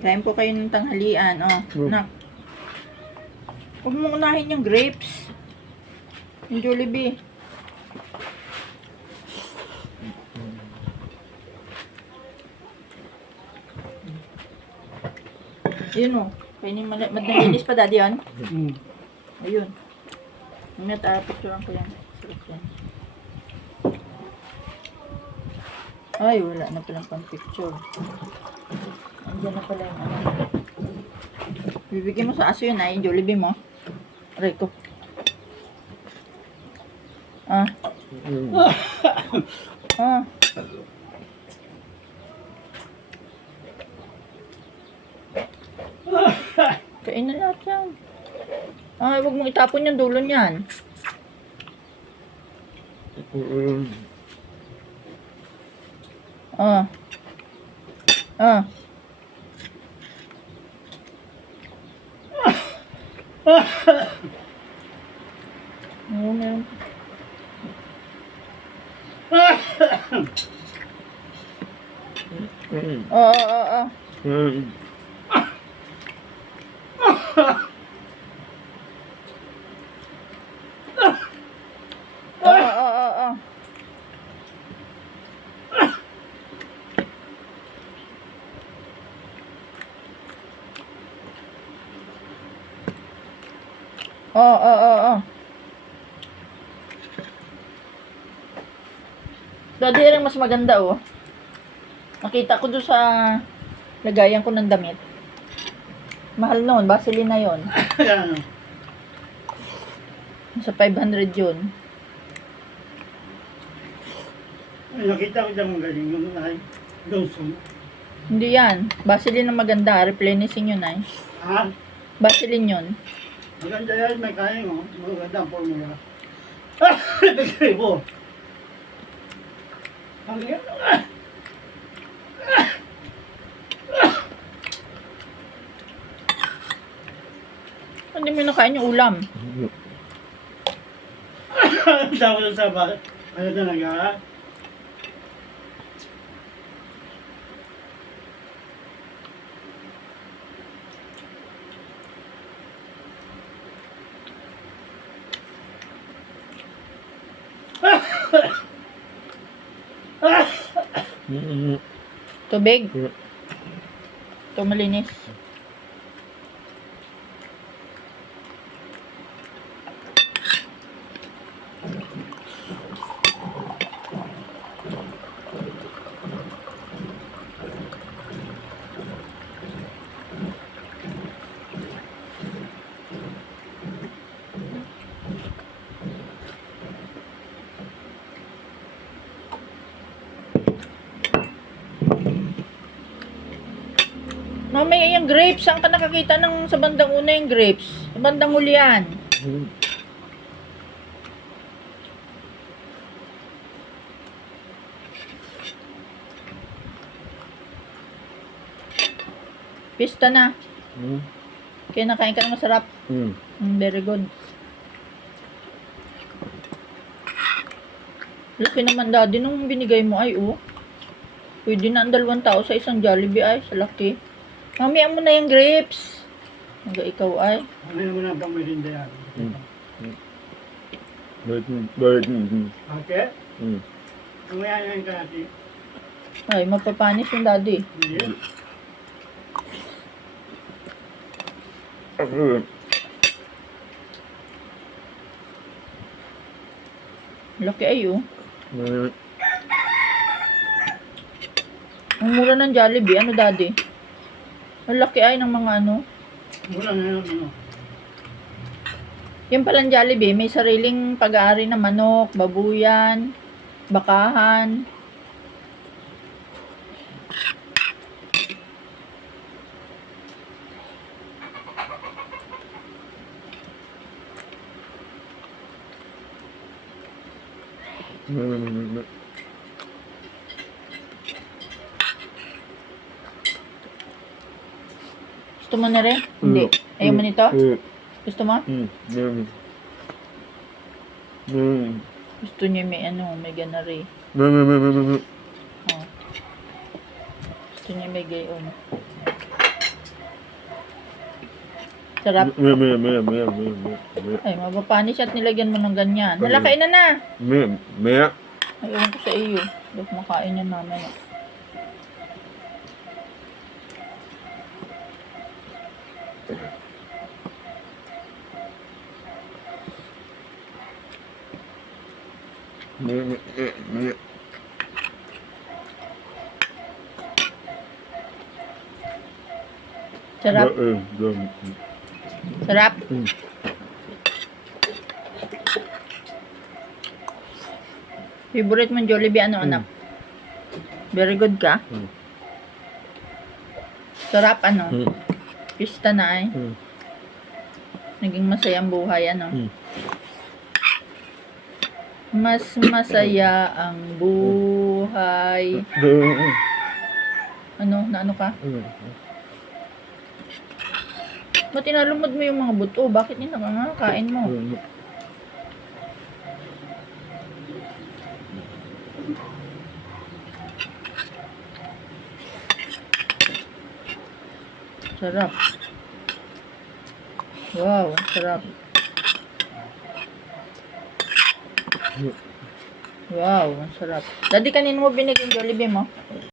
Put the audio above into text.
Kain po kayo ng tanghalian. Oh, nak. Huwag mo unahin yung grapes. Yung Jollibee. Ayun o. Kainin madalinis pa daddy yan. Ayun. Ingat picturean ko yan. Sarap yan. Ay, wala na palang pang picture. Andiyan na pala yung ano. Bibigyan mo sa aso yun yung Jollibee mo. Aray ko. Ah. Ah. Kain na lahat yan. Ay, huwag mong itapon yung dulo niyan. Ah. Ah. Oo, meron. Oo. Oo. Oo. Daddy, rin mas maganda oh. Nakita ko doon sa lagayan ko ng damit. Mahal noon, Vaseline na yon. Sa 500 yun. Nakita ko dyan galing yung Johnson. Hindi yan. Vaseline na maganda. Replenishing yun ay. Ha? Vaseline yun. Maganda yan, may kain mo. Maganda ang formula. Bigay mo. Ang yan. Hindi mo nakain yung ulam. Tapos sa ba? Ano talaga? Tubig. Ito malinis. Mamaya yung grapes. Saan ka nakakita ng sa bandang una yung grapes? Sa bandang huli yan. Pista na. Kaya nakain ka ng masarap. Very good. Laki naman daddy nung binigay mo ay oh. Pwede na ang 2 tao sa isang Jollibee ay. Sa laki. Mamaya mo na yung grapes. Hanggang ikaw ay. Ano naman ang pamirinda yan? Okay? Mamaya yan ka natin. Ay, mapapanis yung daddy. Hindi. Laki ay oh. Ang mura ng Jollibee. Ano daddy? Ang laki ay ng mga ano. Mula na yun, ano. Yung palang Jollibee, may sariling pag-aari na manok, babuyan, bakahan. Gusto mo na rin? Hindi. Ayaw mo nito? Gusto mo? Gusto niya may ano, may ganari. Oh. Gusto niya may gayon. Sarap. Me, me, me, me, me, me, me, Ay, mapapanis at nilagyan mo ng ganyan. Hala, kain na. me, me. Ay, ewan ko sa iyo. Dapat makain yan mamaya. Me, me, me. Sarap. Sarap. Favorite mong Jollibee, ano anak? Very good ka? Sarap, ano? Pista na ay. Naging masaya ang buhay, ano? Mas masaya ang buhay. Ano? Na ano ka? Ba't inalumod mo yung mga buto? Bakit yun nakakain mo? Sarap. Wow, sarap. Wow, ang sarap. Daddy, kanino mo binigyan Jollibee mo?